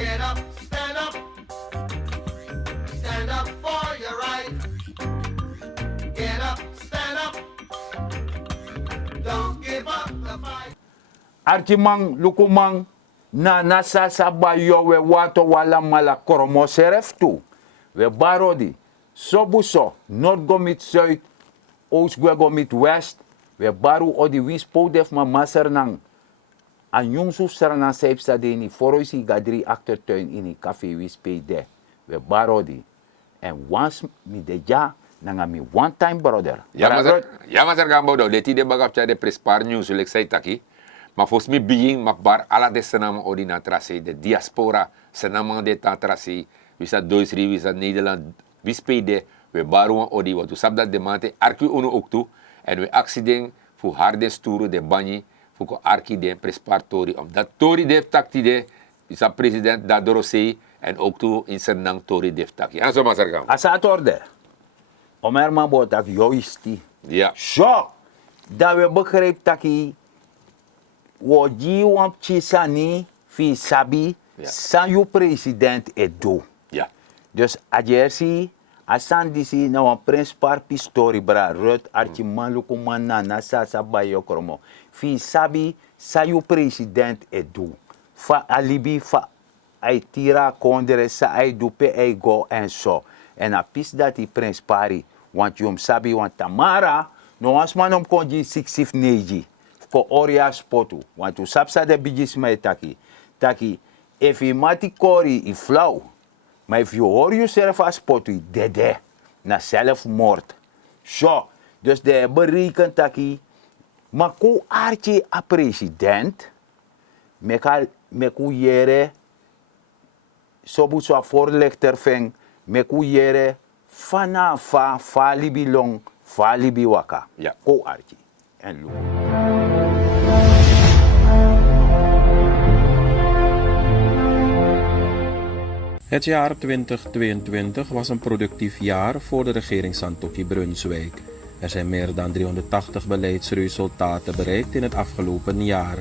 Get up, stand up. Stand up for your right. Get up, stand up. Don't give up the fight. Archimang lukumang na nasasabayo we wato wala mala koromo seref tu. We barodi, sobuso, Noord gomit Zuid, Oost gomit West. We baru odi wispo def ma maser nang. Anyong susarana seipsa deni foroisi gadri achtertuin in café wispe de. We barodi. En once mi de ja nanga mi one time brother. Ja, maar er gaan bodo. Leti de bagap de prespar news sulek say taki. Maar volgens mij being makbar ala de senama odi na trasi de diaspora senama de ta trasi. Wisa Duitsri, wisa Nederland, wispe de. We baru odi wat sabda de mate arki uno ook toe. En we accident voor harde stoere de banyi. Fuko arki de prespartori om dat tori def takti de is president da dorosei en ook toe in senang tori def takti. En zo maar zeggen. Asa orde. Omer man botak joisti. Ja. Zo. Dat we begrepen dat wo ji wamp chisani fi sabi san yu president edo. Ja. Dus ajersi asan disi na wan prins par pistori bra rut archi man lukuman na sa bayo kromo. Fi sabi sa yu president edu. Fa alibi fa ai tira kondere sa ai dupe ai go en so. En a pis dat die prins pari. Want yum sabi want Tamara no was man om konji 6 neji. Ko oria spotu. Want u sapsa de bigis mai taki. Taki if i mati kori i flauw. Maar if you hoor jezelf als spotu dede. Na zelfmoord. Zo. Dus de berekent taki. Maar ko archi a president. Meku yere. Sobu so voorlichter veng. Meku yere. Fana fa libi long. Fa libi waka. Ja. Ko archi. En loop. Het jaar 2022 was een productief jaar voor de regering Santokki-Brunswijk. Er zijn meer dan 380 beleidsresultaten bereikt in het afgelopen jaar.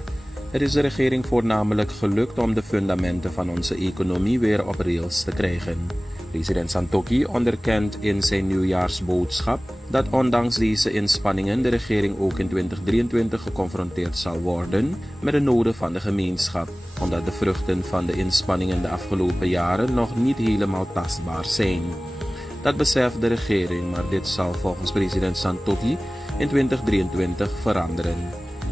Het is de regering voornamelijk gelukt om de fundamenten van onze economie weer op rails te krijgen. President Santokki onderkent in zijn nieuwjaarsboodschap dat ondanks deze inspanningen de regering ook in 2023 geconfronteerd zal worden met de noden van de gemeenschap, omdat de vruchten van de inspanningen de afgelopen jaren nog niet helemaal tastbaar zijn. Dat beseft de regering, maar dit zal volgens president Santokki in 2023 veranderen.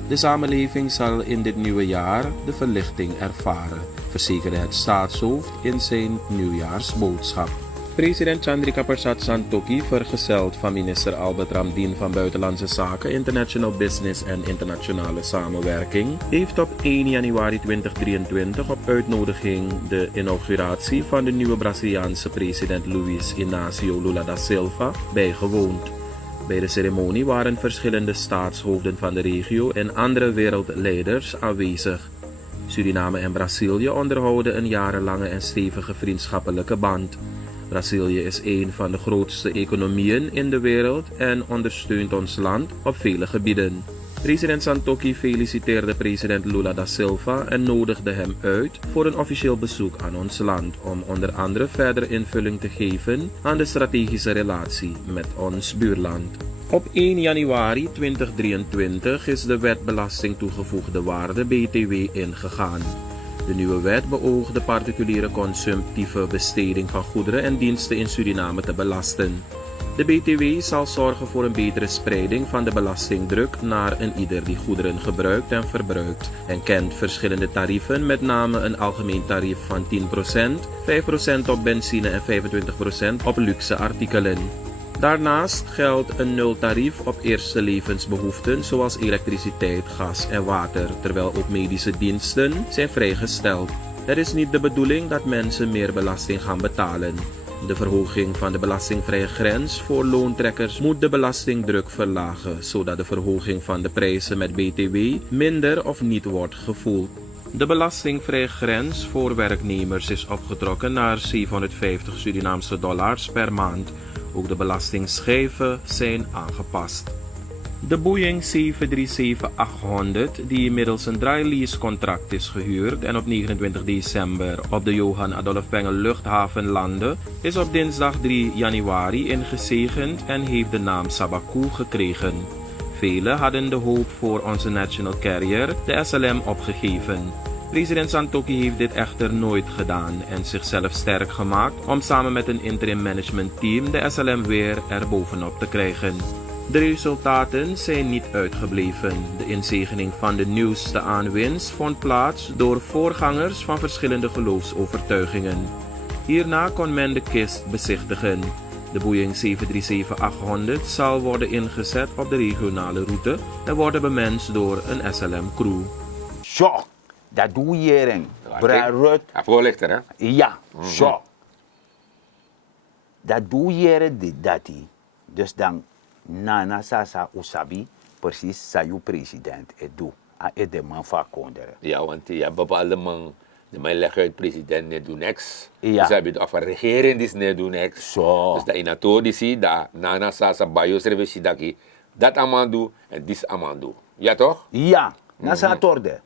De samenleving zal in dit nieuwe jaar de verlichting ervaren, verzekerde het staatshoofd in zijn nieuwjaarsboodschap. President Chandrika Persat Santokki, vergezeld van minister Albert Ramdien van Buitenlandse Zaken, International Business en Internationale Samenwerking, heeft op 1 januari 2023 op uitnodiging de inauguratie van de nieuwe Braziliaanse president Luiz Inácio Lula da Silva bijgewoond. Bij de ceremonie waren verschillende staatshoofden van de regio en andere wereldleiders aanwezig. Suriname en Brazilië onderhouden een jarenlange en stevige vriendschappelijke band. Brazilië is een van de grootste economieën in de wereld en ondersteunt ons land op vele gebieden. President Santokki feliciteerde president Lula da Silva en nodigde hem uit voor een officieel bezoek aan ons land om onder andere verder invulling te geven aan de strategische relatie met ons buurland. Op 1 januari 2023 is de wet belasting toegevoegde waarde BTW ingegaan. De nieuwe wet beoogt de particuliere consumptieve besteding van goederen en diensten in Suriname te belasten. De BTW zal zorgen voor een betere spreiding van de belastingdruk naar een ieder die goederen gebruikt en verbruikt en kent verschillende tarieven, met name een algemeen tarief van 10%, 5% op benzine en 25% op luxe artikelen. Daarnaast geldt een nultarief op eerste levensbehoeften zoals elektriciteit, gas en water, terwijl ook medische diensten zijn vrijgesteld. Het is niet de bedoeling dat mensen meer belasting gaan betalen. De verhoging van de belastingvrije grens voor loontrekkers moet de belastingdruk verlagen, zodat de verhoging van de prijzen met BTW minder of niet wordt gevoeld. De belastingvrije grens voor werknemers is opgetrokken naar 750 Surinaamse dollars per maand. Ook de belastingschijven zijn aangepast. De Boeing 737-800, die middels een dry-lease-contract is gehuurd en op 29 december op de Johan Adolf Pengel luchthaven landde, is op dinsdag 3 januari ingezegend en heeft de naam Sabaku gekregen. Velen hadden de hoop voor onze national carrier, de SLM, opgegeven. President Santokhi heeft dit echter nooit gedaan en zichzelf sterk gemaakt om samen met een interim management team de SLM weer erbovenop te krijgen. De resultaten zijn niet uitgebleven. De inzegening van de nieuwste aanwinst vond plaats door voorgangers van verschillende geloofsovertuigingen. Hierna kon men de kist bezichtigen. De Boeing 737-800 zal worden ingezet op de regionale route en worden bemenst door een SLM-crew. Zo, dat doe je erin. Bra Rut. Voorlichter, hè? Ja, zo. Dat doe je erin, dat. Dus dan, Nana Sasa Usabi, precies, sayu president, het doe. Het de man van Konderen. Ja, want je hebt bepaalde man, de man legt uit president niet doen niks. Ja. Dus heb je het over regering die niet doen niks. Zo. Dus dat in het toer die zie, dat Nana Sasa Bayo-service dat allemaal doen en dit allemaal doen. Ja toch? Ja, dat is het orde.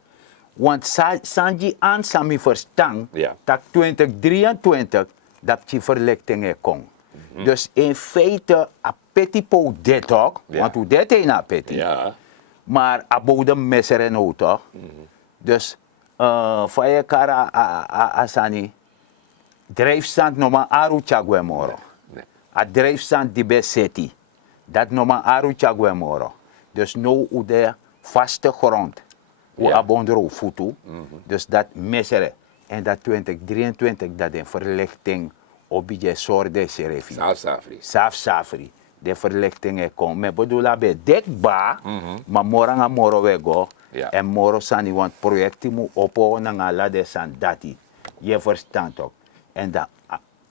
Want Sanji aan Sami verstand, Ja. dat 2023, dat je verlichtingen kon. Dus in feite, a petit po dit ook, Ja. want hoe dit is een petit. Ja. Maar a bodem messer en ook toch? Dus, van je kara asani, drijfstand noma aru chagwe moro. Nee. A drijfstand die beseti, dat noma aru chagwe moro. Dus no ude vaste grond. Hoe Ja. abondero futu. Dus dat mesere. En dat 2023, dat een verlichting op je soorde serefi. Safri. Saf safri. De verlichtingen komen. Me bedoel abe dekba, maar morgen aan moro wego. Ja. En moro sani, want projecten moet opbouwen naar la de san dati. Je verstand ook.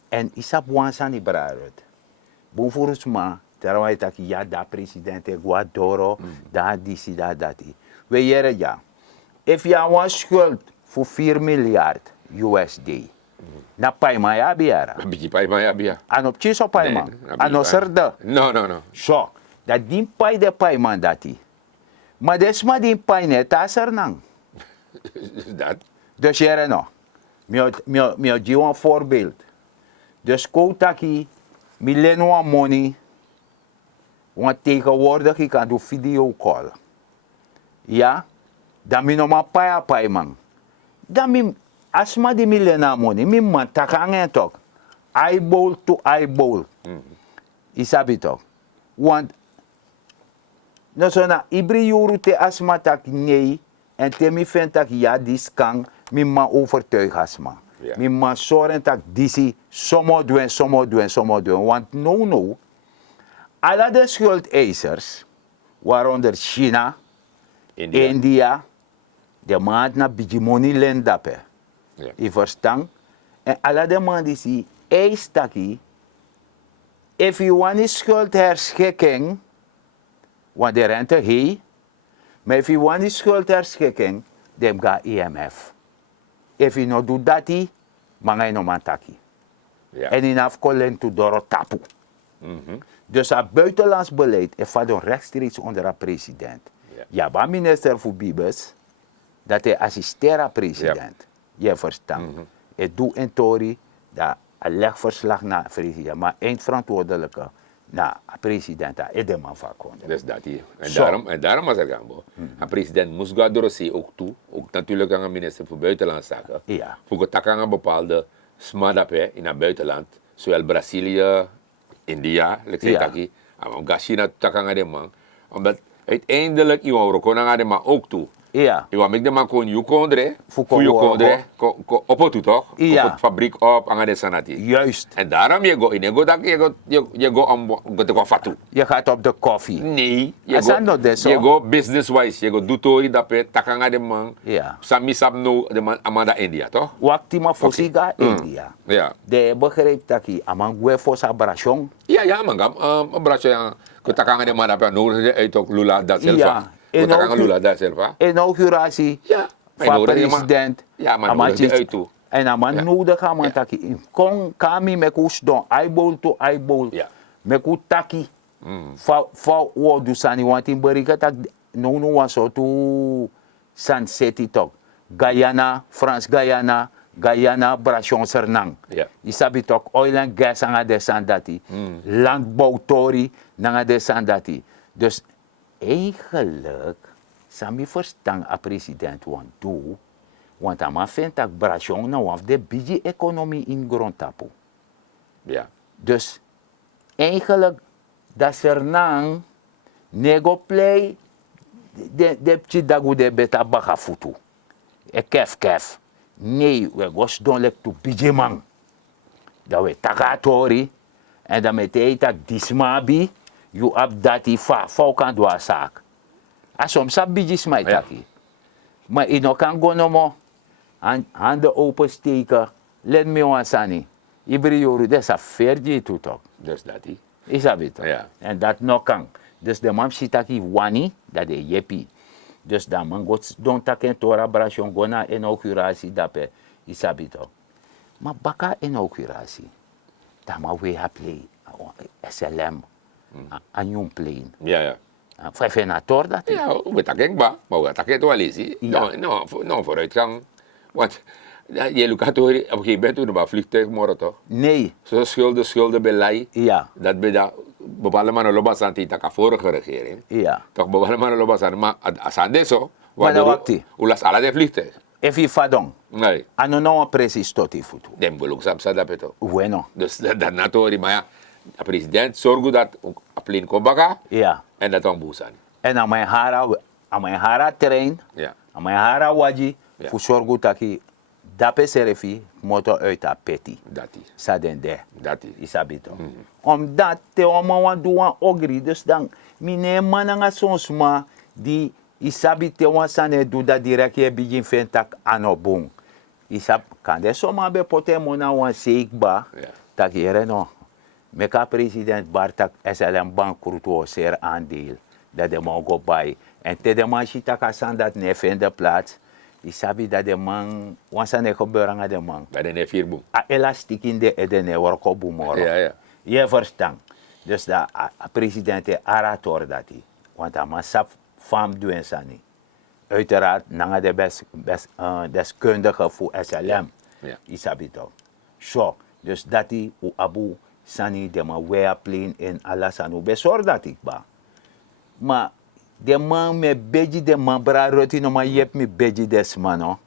En isa buan sani braarut. Bonfurus ma, terwijl dat ja da president Ecuador, da disi da dati. We jere ja. If je een schuld voor 4 miljard USD, na paima ya biara. Biji pai maya bia. Ano chiso paima. Ano serde. No. So, dat din pai de paima dati. Maar desma din pai net aser nang. Dat. Dus jere no. Mio jiwa een voorbeeld. Dus koutaki, millennium money, want tegenwoordig ik kan doen video call. Ja? Dan mi no ma pai man. Dan mi asma di millennium money, mi man takangen tok. Eyeball to eyeball. Isabi tok. Want no so na ibri yuru te asma tak nee en te mi fen tak ja dis kan mi ma overtuig asma. Ja. Mi ma soren tak disi somo doen. Want no. Alle de schuldeisers, waaronder China, India, de maand na bijimoni lendape. Ja. Je verstand? En alle de man die zie, eis taki, if you want die schuldherschikking, want de rente hee, maar if you want die schuldherschikking, dan ga IMF. If you no do dati, mangay no man taki. Ja. En in afkolen to doro tapu. Dus het buitenlands beleid is van rechtstreeks onder de president. Ja. Ja, maar minister voor Bibes, dat hij assisteert president. Je verstand. Het doet in Tori, dat hij legt verslag naar president, maar eindverantwoordelijke naar president, dat is de man van Konden. Dus dat hier. Zo. En daarom was er gambo. De president moest gaan door ook toe. Ook natuurlijk aan de minister voor Buitenlandse Zaken. Ja. Voor het takken aan bepaalde smadap in het buitenland. Zowel Brazilië, India, Lexitaki. En China takken aan de man. Omdat uiteindelijk, je wou aan de man ook toe. Ja. Je wou met de man kon je kondre. Voor je kondre. Op het toch? Ja. Op het fabriek op aan de sanati. Juist. En daarom je go in. Je go fatu. Je gaat op de koffie. Nee, je go business-wise, je go do tori dape, takanga de man, Ja. sami sab no de man amanda India, toch? Waktima fosiga India. Ja. De begreep dat hij amang fosa abrasion. Ja, man, een brasje aan, ko takanga de man dape, no uit ook lula dat selfa. Ja. Ko takanga lula dat selfa. Inauguratie Ja. van president. Ja, maar nodig die uit toe. En dan man nodig aan Ja. taki. Kon kami met us don eyeball to eyeball. Ja. Met u taki. Fa wo du sani want in berika tak no was so to San City tok. Guyana, France Guyana, Bration Sernang. Ja. Isabi tok oil and gas anga de sandati. Landbouwtori nanga de sandati. Dus eigenlijk, sami verstang a president want do, want ama vindt dat Bration nou af de bigi economie in grondtapu. Ja. Dus eigenlijk, dat Sernang nego play de pchidagu de beta baga futu. E kef. Nee, we gos don lek tu bijemang. Dat we tagatori en dan meteen tak dismabi, you up dati fa kan doa sak. Asom sa biji smai taki. Maar ino kan go no mo, handen opensteken, let me wansani. Ibri yoru des a verdi tu tok. Dus dat die. Isabi toch? Ja. En dat nog kan. Dus de man sitaki wani, dat de jepi. Dus dat man gaat don taken tora bration gona inauguratie dape. Isabi toch? Maar baka inauguratie. Dat man we ha play SLM. Aan jong play. Ja. Vijf na tor dat. Ja, we takken ba, maar we takken toch al eens. Ja. No, vooruitgang. Want je locatori, op een gegeven moment toen we vliegtuig morgen toch? Nee. Zo schulden belai. Ja. Dat bij dat bepaalde mannen lobasan die tak vorige regering. Ja. Toch bepaalde mannen lobasan, maar als aan deze, Maar dat wakti. hoe las alle de vliegtuig? If je vadong. Nee, Ano nou een precies tot die voet. dan wil ik samen dat beto. Bueno. Dus dat natori, maar ja, de president zorgt dat een plane komt bakken Ja. en dat dan boesan. En aan mijn hara terrein. Ja. Aan mijn hara waji. Ja. Voor zorgen dat ik dape serefi moto uit a peti. Dat is. Saden de. Dat is. Isabito. Omdat te oma duan ogri. Dus dan mine mananga sonsma die isabite wan sane do da direct je begin fentak anobung. Isab kan de soma be pote mona wan seikba. Ja. Tak yere no. Meka president Bartak SLM bankruto ser aandeel. Dat de man go bij. En te de man shitaka san dat nef in de plaats. Isabi dat de man wansane gebeuren aan de man. Bij de vierboom. A elastiek in de edene worko bumoro. Ja. Je verstand. Dus dat a president arator dat hij. Want a man sap fam doen sani. Uiteraard nanga de deskundige voor SLM. Ja. Isabi toch. Zo. Dus dat hij u abu sani de man wea plane in alasanu bezorg dat ik ba. Maar de man me beji de man bra roti no ma yep me beji des man no.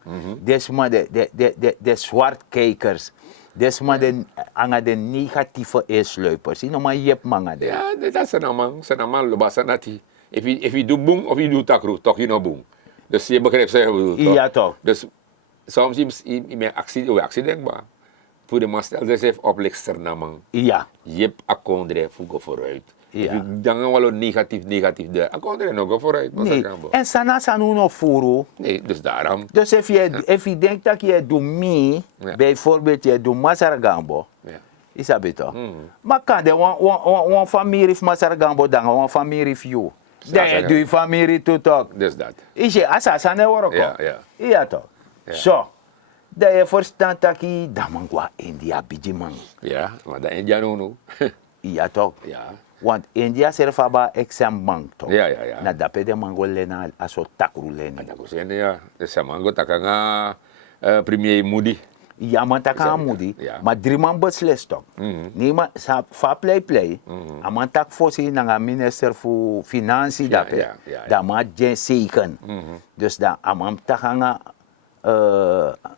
Des man de zwartkijkers. Des man de anga de negatieve insluipers. No ma yep manga de. Ja, dat is een man lobasan dat hij. If je doet boom of je doet takru, toch je no boom. Dus je begrijpt wat ik bedoel, toch? Ja toch. Dus soms in mijn accident ba. Voor de man stel zich op lekster na man. Ja. Je hebt akondre voor vooruit. Ja. Dan gaan we negatief daar. Akondre nog go vooruit. Nee. En sana sanu no furu. Nee, dus daarom. Dus if je denkt dat je doet me, Ja. bijvoorbeeld je doet Masaragambo. Ja. Isabi toch. Maar kan de wan familie of Masaragambo dan wan familie of you. Dan doe je familie to talk. Dus dat. Is je assassin ne woroko? Ja. Ja toch. Ja. Zo. Dat je verstand dat je dan gwa India biji man. Ja, maar dat is Janono. Ja toch. Ja. Want India serve aba exam bank toch. Ja. Na dape de mango lena aso takru leni. Dat is ja. Dus samen go takanga premier Moody. Ja man taka Isabi, amudi. ja. Maar 3 man beslis toch. Nee maar sa fa play. Aman tak fosi nanga minister voor financiën Ja, dape. ja. Da ma jen seken. Dus da amam takanga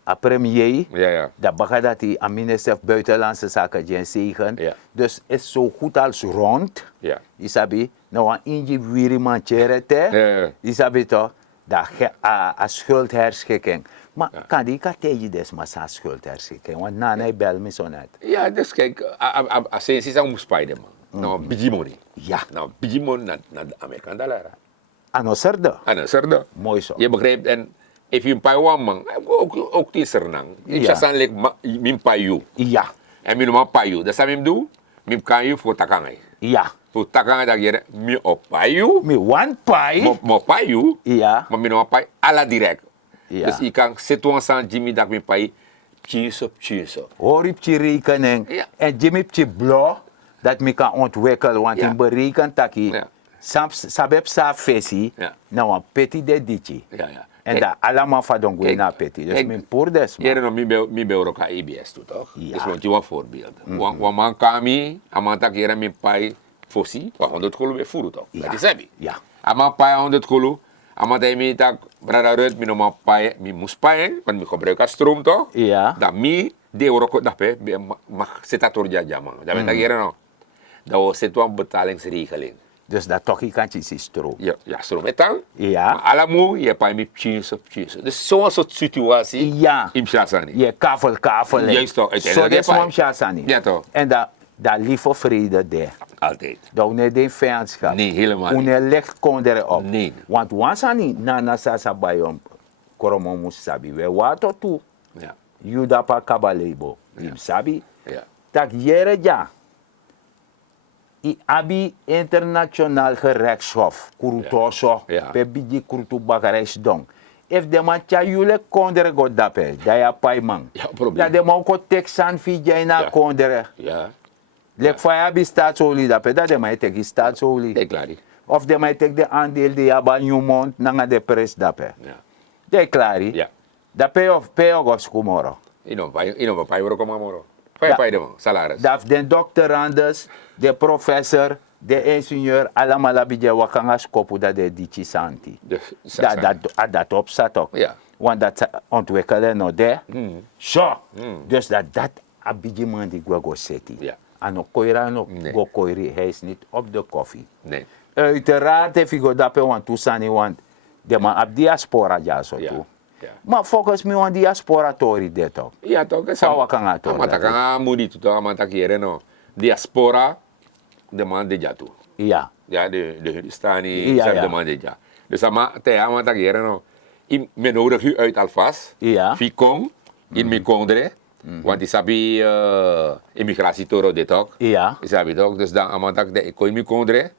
a premier. Ja. Dat baka dat hij aan minister Buitenlandse Zaken Jen Segen. Ja. Dus is zo goed als rond. Ja. Isabi, nou een inji wiri mancheret Ja. Isabi toch, dat a schuldherschikking. Maar kan die kateji des maar sa schuldherschikking? Want na nee bel me zo net. Ja, dus kijk, als je ziet, moet spijden man. Nou, bijimoni. Ja, Nou, bijimoni naar de Amerikaan dollar. anoserde. En dat is er dan. Mooi zo. Je begrijpt, en if je een paar man, ook die is er dan. Ik Ja. zou zeggen, mijn payu. Ja, En mijn man payu. Dat zou ik doen. Mijn kan je voor takangai. ja. Voor takangai dat je mijn op payu. Me one pie. Mijn payu. Ja, Maar mijn man payu, alla direct. ja. Dus ik kan zitten aan Jimmy dat mijn payu. Tjus op. Hoor je rekening. Ja. En Jimmy pje blauw. dat me kan ontwikkelen. Want Ja. in bereken taki, Ja. sabep sa fesi, Ja. nou een peti de dichi. Ja, ja. En dat allemaal van don Kijk, na peti. Dus kijk, mijn poordes, man. Hier nog mi be ook IBS toe toch? Ja. Dus want je wat voorbeeld. Want man kami, amanta kira mi pai fosi, wa 100 kilo be furu toch? Ja. Dat is ebi. Ja. Ama pai 100 kilo, amata mi tak brada rut mi no ma pai, mi mus pai, want mi gebruik stroom toch? Ja. Dan mi de euro ko dape, mag setator jaja man. Dan ben ik hier no. Dat was het een betalingsregeling. Dus dat toch ik kan je zien stroom. Ja, ja, stroom etang. Ja. Maar alamu, je pai mi pchins. Dus zo'n soort situatie. Ja. In Shasani. Je kavel. Juist toch, Zo uiteindelijk dat is heb je- wat Shasani. Ja, toch. En dat lieve vrede daar. Altijd. Dat we niet vijandschap. Nee, helemaal niet. We legt konderen op. Nee. Want wansani na sasa bayom koromo musabi. We wato tu. Ja, Yuda pa kabalebo. Sabi. ja. Tak jere ja. I abi internationaal gerechtshof. Kurutoso. Ja. Pe biji kurutu bakareis dong. If de man cha yule kondere go dape. Da ya pai man. Ja, probleem. Da de man ko teksan fi na Ja. kondere. Ja, Lek fa ya bi staatsolie dape. Da de man teki staatsolie. ik klaar. Of de mij tek de aandeel die hebben Newmont nanga de pres dape. Ja, De klari. ja. Da pay of kumoro. Ino pa pai euro koma moro. Pai Ja. pai de man, salaris. Daf den doctorandus, de professor, de ingenieur, allemaal abidje wakanga skopu dat de dichi santi. Dus, Dat op zat ook. Ja. Want dat ontwikkelen no de. Hmm. Zo. Dus dat abidje man die go seti. Ja. Ano koira no Nee. go koiri. Hij is niet op de koffie. Nee. Uiteraard heb ik go dape want toesani want de man ab diaspora ja zo Ja. toe. Ja. Maar volgens mij want diaspora tori dit ook. Ja, toch? Sawa ka nga to, Amata ka nga mudi tu toch, amata kiere no. Diaspora, de man de jatu. Ja. Ja, de Hindustani, Ja, zelf ja. de man de ja. Dus amata kiere no. Men nodig u uit alvast. Ja. Fi kong, in mi kondre. Want die sabi immigratietoro dit ook. Ja. Sabi toch? Dus dan amata de ko mi kondre.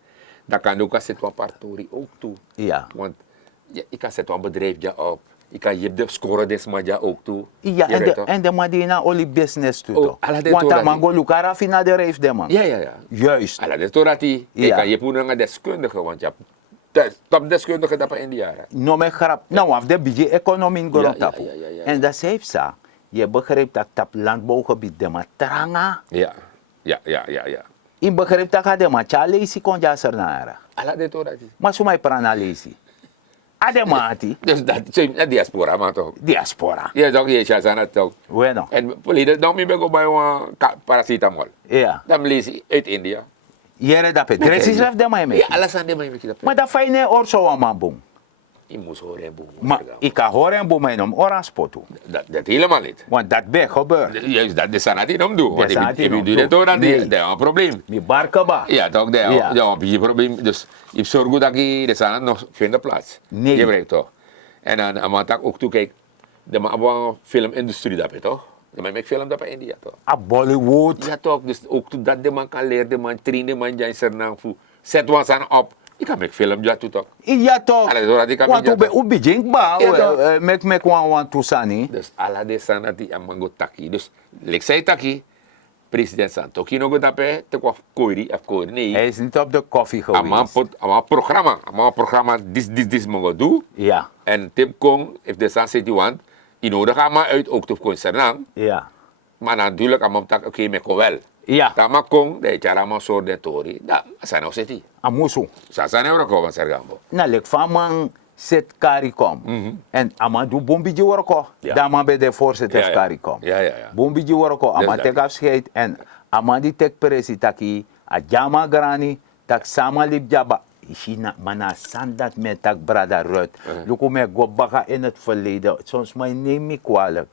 Dan kan ook zet wat partori ook toe. Ja. Want ja, ik kan zetten een bedrijf ja op. Ik kan je de score des maar ja ook toe. Ja, Je weet toch? en de man die na oli business toe. Oh, toch? ala de Want tora dat man die. go lukara fina de reef de man. Ja, ja, ja. Juist. Ala de torati. Ja. Ik kan je poenen een deskundige, want je hebt topdeskundige dat in die jaren. No me grap. Nou, af de budget economie go Ja, tapu. ja. En dat heeft sa. Je begrijpt dat tap landbouwgebied de man tranga. Ja. In begrijpt dat de man cha leisi kon ja sernara. Ala de torati. Maar zo mij prana leisi. Ade mati. Dus dat is diaspora, maar toch. Diaspora. Ja, toch, je is aan het toch. Bueno. En polide, dan moet ik bij een paracetamol. Ja. Dan lees je uit India. Jere dape. Dresi schrijf de man Ja, mee. alles aan de mij met je dat. Maar dat fijne orso wa man boom. Je moest horen en boem. Maar ik kan horen boom en om orange potu. Dat helemaal niet. Want dat ben gebeurd. Juist, dat is aan het om doen. Want Dat is aan if het you om do that, doen. dan Nee. is dat een probleem. Mi barkaba. Ja, toch? Dat Ja. is een beetje probleem. Dus ik zorg goed dat je dat aan nog vinden plaats. Nee. Je begrijpt toch? En dan aan het ook toe kijk, de filmindustrie dat toch? De man maakt film dat in India toch? A Bollywood. Ja toch, dus ook toe dat de man kan leren, de man trainen, de man zijn sernang voor. Zet wat aan op. Ik kan make film ja toe toch? Ja toch. Alles door dat ik kan Want ja, ube toch? ubi jinkba. Ja, toch. Mek wan tusani. Dus alla de sana die amango taki. Dus lek zei taki, president Santoki nog dat bij te kwam koiri of koiri nee. Hij is niet op de koffie Ama geweest. programma dis mongo doen. Ja. En Tim Kong, if de san city want, in nodig ama uit ook te concernant. Ja. Maar natuurlijk ama tak oké me ko wel. Ja. Tama Kong, de chara ma soort de tori. Da, san nou city. Amusu. Sa san euro ko van sergambo. Na lek faman set CARICOM. En amadu bombiji worko. Ja. Dama be de voorzitter Ja, ja. CARICOM. Ja. Bombiji worko. Ama Dus tek dat. afscheid. En amadi tek presi taki. A jama grani. Tak sama lip jaba. China, mana sandat met tak brada Rut. Luku me go baka in het verleden. Soms mij neem me kwalijk.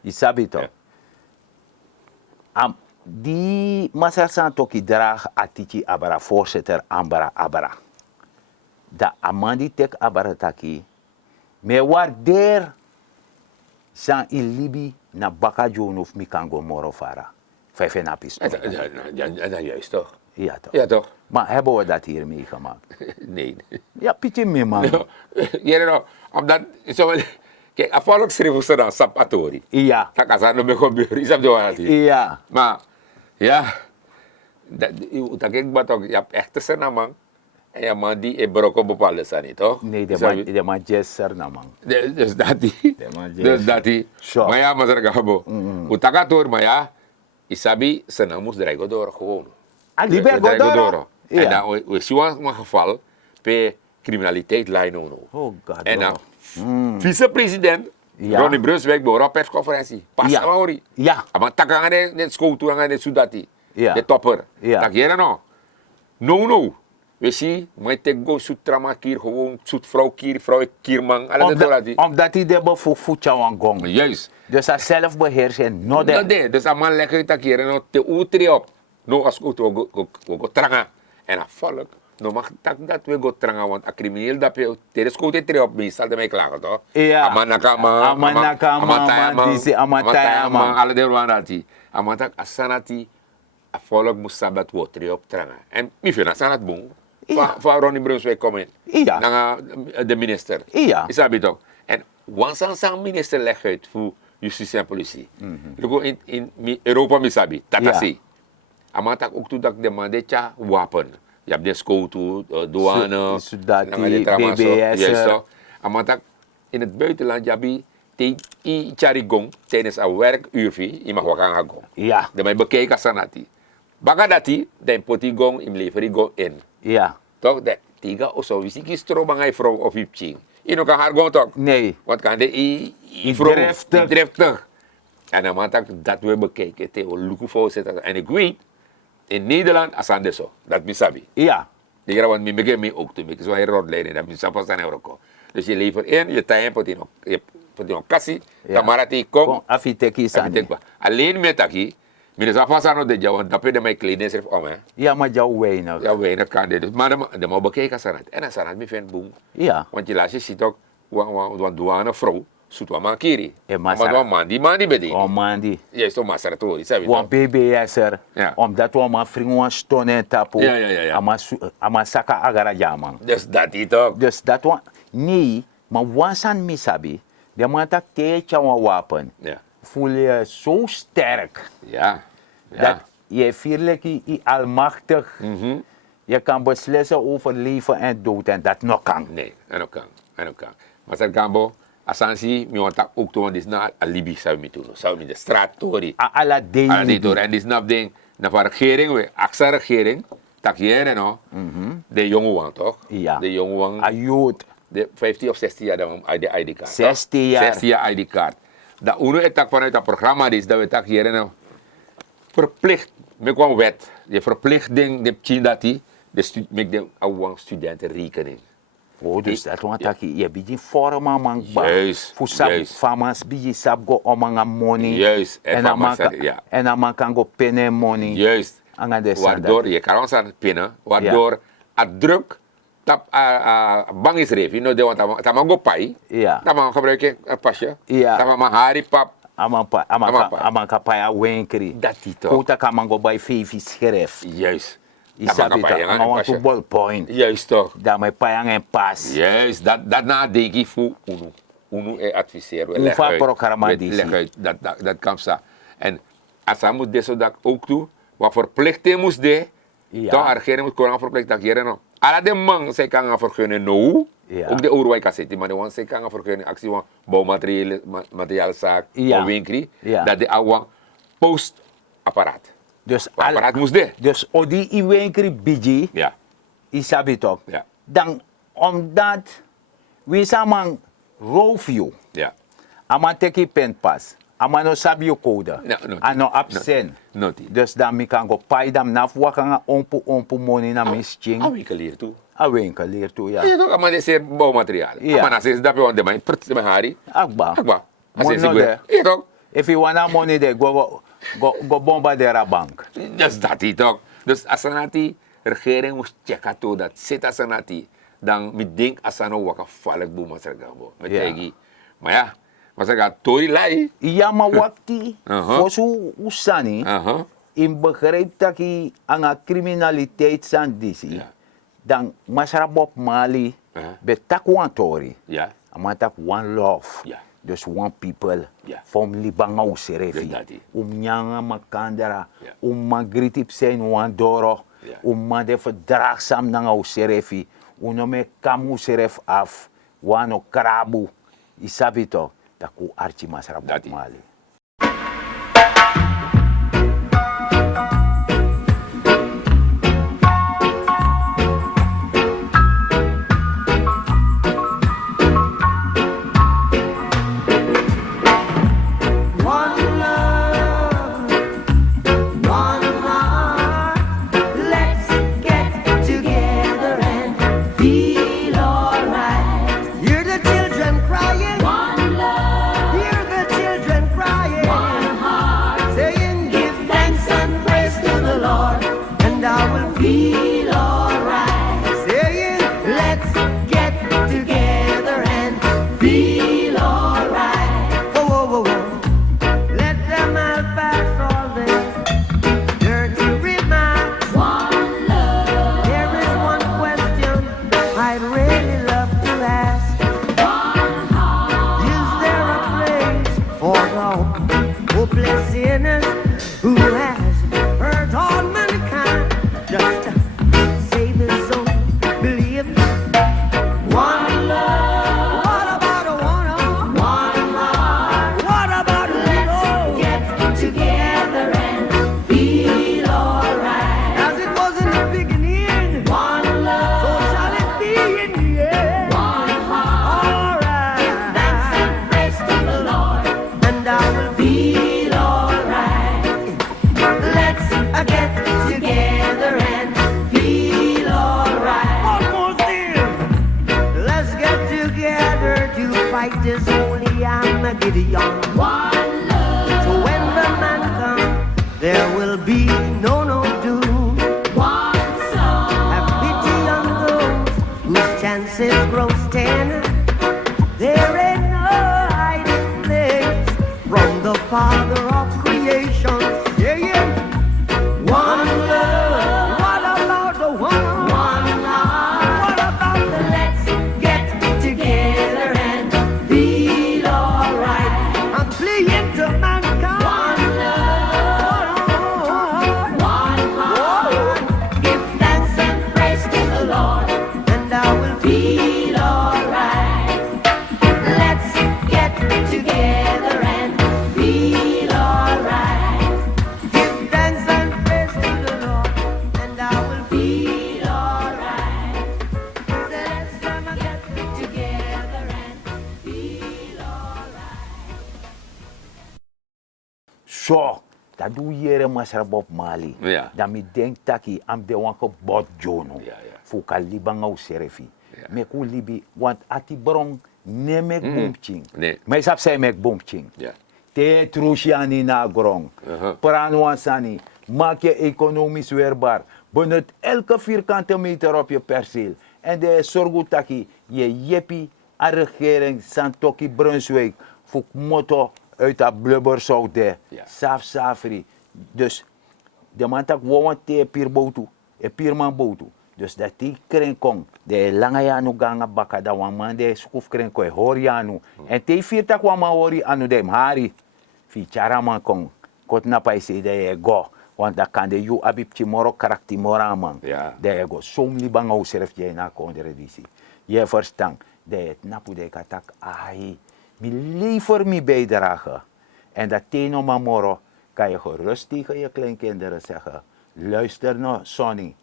Je sabi toch? Ja. Die Masar Santoki draag atiki abara voorzitter ambara abara. Da amandi tek abara taki. Me waardeer san in Libi na baka jono of mikango moro fara. Vijf en apis. Ja, juist toch? Ja toch. Ja toch? Maar hebben we dat hier meegemaakt? Nee. Ja, pietje me man. Jere no, omdat, zo, kijk, afvallig schreef ze dan sapatori. Ja. Dat kan zijn nog gebeuren, is dat de waarheid. Ja. Maar, ja, Dat ik batok, je hebt echt een naam. En je man die is brok op bepaalde zijn, toch? Nee, Isabi? de man jesser na man. Dus dat die. De man Dus dat die. Sure. Maar ja, maar zeg gabo. Utakator, maar ja, isabi, zijn naam moest dreigen door gewoon. Die ben Godoro? En Ja. dan, we zien een geval, per criminaliteit lijn ono. Oh god. En dan, vice-president, Ja. Ronnie Brunswijk, behoort op persconferentie. Pas Ja. Maori. Ja. Maar takken de school toe aan de Sudati. Ja. De topper. Ja. Tak hier nou. No. We zien, maar ik go zoet trama kier, gewoon zoet vrouw kier man. Alles dat dat. Omdat hij de voor voetjouw gong. Juist. Dus hij zelf beheersen, no Dat de. de. Dus aan man leggen tak hier nou te utri op. No als goed we go tranga. En dan volk. No mag tak dat we go tranga, want a crimineel dat je tijdens schoot tri op meestal de mij klagen toch? Ja. Amanaka man. Alle de rwandati. Amatak asanati. A volk moest sabat wo tri op tranga. En mi vind asanat boom. Ja. Van Ronnie Brunswijk komen. Ja. Dan de minister. Ja. Is dat toch? En wanneer een minister legt uit voor justitie en politie. In Europa misabi, tatasi. Amatak ook toe dat de man de wapen. Je hebt de school toe, douane, Sudati, BBS. Juist zo. Amatak in het buitenland je hebt die charigong tijdens een werkuurvi, je mag wat gaan gaan. Ja. De mij bekijken sanati. Bagadati, de potigong in leverigong in. Ja. Toch, de tiga of zo, wist ik strobangai vrouw of ipching. Je nog kan haar gewoon toch? Nee. Wat kan de driftig. En dan moet ik dat we bekijken, Theo Lukuvo zetten. En ik weet, in Nederland, als aan zo, dat misabi. Ja. Die gaan want me me ook te maken, zo hij rotleiden, dat misabi zijn euro. Dus je levert in, je tijd pot in kassie, dan maar die kom. Afiteki sani. Alleen met dat Mire sa fasa no de jawan dape de mijn kleding schrift om hè. Ja, maar jou weinig. Ja, weinig kan dit. Maar de moet bekijken sanat. En dan sanat me vindt boem. Ja. Want je laat je ziet ook wan douane vrouw zoet wa makiri. Maar maar die man die bedien. Oh man die. Juist zo masaratori, sabi Wan toch? BBS er. Ja. Omdat we maar vrienden stonen tapo. Ja. Ama saka agara jaman. Dus dat die toch? Dus dat was nee, maar wansan misabi. De man tak teetje een wapen. Ja. Voel je zo sterk. Ja. Dat je vierlijk je almachtig. Je kan beslissen over leven en dood en dat nog kan. Nee, en ook kan. Maar zeg Gambo, asansi, mi want ook toen dit na alibi zou mi doen. Zou mi de straat tori. Alla day. Ala dit hoor. En dit snap ding, na van regering, we aksa regering, tak hier no. De jonge wan toch? Ja. De jonge wan. Ayot. De 15 of 16 jaar dan de ID-kaart. 16 jaar. 16 jaar ID-kaart. Dat uno het tak vanuit dat programma is dat we tak hier nou verplicht, met een wet, je verplichting de chindati, met de oude studenten rekening. Oh, dus dat want dat je biji forma man ba. Juist, Fu sab juist. famas biji sab go omanga money. Juist, en En famas, amaka ja. en amaka go penne money. Juist. Anga de Waardoor, je kan ons aan het pinnen, waardoor het druk tap bang is reef. Je know, want dat mag go pai. Ja. Dat mag gebruiken een pasje. Ja. Dat mag hari pap. Amaka pa ya wenkri. Dat die toch. Kota kamango by fevi scherf. Juist. Isabi ta anga want to ballpoint. Juist toch. Da mai payang en pas. Juist, dat na denk ik voor UNO. UNO adviseert. We leggen Ufa uit. programma We die leggen zie. uit. Dat kan zo. En als hij moet deze dag ook doen, wat verplichting moest de, Ja. dan de regering moet kunnen verplichten dat hier no. Alle de man zij kan gaan vergunnen nou. Ja. Ook de oorwijk kassetti, maar de man zij kan gaan vergunnen actie van bouwmateriaalzaak, Ja. winkri, Ja. dat de oude postapparaat. Dus Apparaat moest de. Dus odi i wenkri biji. Ja. Isabi toch. Ja. Dan omdat we samen roof you. Ja. Ama teki pen pas. Ama no sabi yo code. No, Ano absent. Noti. Dus dan mi kan go pay dam naf wakanga ompu money na misching. Ah, winkelier toe. A winkelier toe ja. Ja, toch, maar dit is bouwmateriaal. Ja. Maar als je dat je de prut de hari. Akba. Akba. Als je Mono ziet, ja toch? If you wanna money there, go bombardera bank. Dus dat die toch. Dus als die regering moest checken toe dat zit als die, dan met denk als nou wat een valk boem als er gaan met Ja. tegi. Maar ja, maar ze gaat tori lai. Ja, maar wakti, Aha. voor zo usani, in begrijp dat je aan een criminaliteit zijn disi, Ja. dan masara Bob Mali, Aha. betak one tori, Ja. amatak one love. Ja. Dus one people, Ja. from libanga userefi. Dus dat ie. Nyanga makandara, Ja. magritip zijn wan doro, Ja. de verdraagzaam nanga userefi. Me kam useref af, wano krabu. Isabito, dat ku archi masra Dat ie. mali. One love, one heart. Let's get together and feel alright. Hear the children crying. One love. Hear the children crying. One heart. Saying, give thanks and praise to the Lord, and I will feel alright. Saying, let's get together and feel alright. Whoa, whoa, whoa, whoa. Let them all pass all their dirty remarks. One love. There is one question I'd really love to ask. One heart. Is there a place for the hopeless sinners who has hurt all mankind? Just to save his soul, believe. One love. What about a one heart? What about let's get together and feel alright? As it was in the beginning, one love. So shall it be in the end. One heart. Alright. Give thanks and praise to the Lord, and I will feel alright. Let's get together and feel alright. One more thing. Let's get together to fight this holy Armageddon. One love. So when the man comes, there will be no doom. One soul. Have pity on those whose chances grow thin. There ain't no hiding place from the Father of creation. Yeah, yeah. One love. What about the one? One heart. What about the let's get together and feel alright? I'm playing to mankind. One love. One heart. Give thanks and praise to the Lord, and I will feel alright. Let's get together and feel alright. Give thanks and praise to the Lord, and I will feel alright. So let's get together and feel alright. Zo, dat doe je masra Bob Mali. Ja. Dan mi denk taki am de wanke bot jono. Ja, ja. Fuka libanga userefi. Ja. Me ku libi, want ati brong ne mek boomching. Nee. Maar sap say mek boomching. Ja. Te trusiani na grong. Pranuansani. Maak je economisch weerbaar. Benut elke vierkante meter op je perceel. En de sorgutaki je jepi aan regering Santoki Brunswijk. Voor motto uit dat blubberzout de. Ja. Safri. Dus de man tak woon te pierbotu. E pierman botu. Dus dat die krenkong. De lange janu ganga baka da wan man de skuf krenkong. Hori janu. En te vier tak wan man hori anu dem hari. Fi charaman kong. Kot na paise de e go. Want dat kan de yu abib timoro karakti mora man. Ja. De e go. Som li banga useref je na kondere disi. Je verstand. De het napu de katak ai. Mi liever mi bijdragen. En dat teno mamoro kan je gerust tegen je kleinkinderen zeggen. Luister nou, Sonny.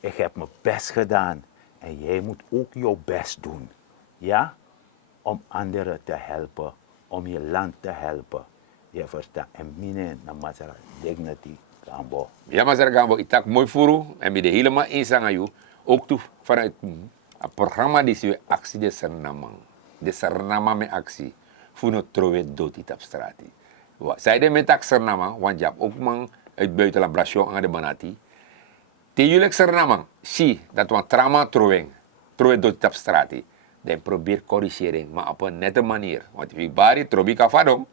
Ik heb mijn best gedaan. En jij moet ook jouw best doen. Ja? Om anderen te helpen. Om je land te helpen. Je verstaat. En mine na masara dignity kambo. Ja, maar Gambo, ik tak mooi voor en met de helemaal eens aan jou. Ook toe vanuit het programma die ze actie de Sernamang. De Sernamang met actie. Voor het trouwen dood op straat. Zij de met Sernamang, want je hebt ook man uit buitenland Brasjon aan de Banati. Te jullie Sernamang, zie dat we trauma trouwen dood op straat. Dan probeer corrigeren, maar op een nette manier. Want wie bari trobi kafadom,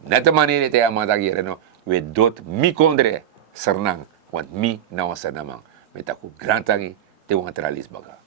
nette manier te amazageren, we dood mi kondre Sernang, want mi na Sernamang. Met aku grantangi te wantralis baga.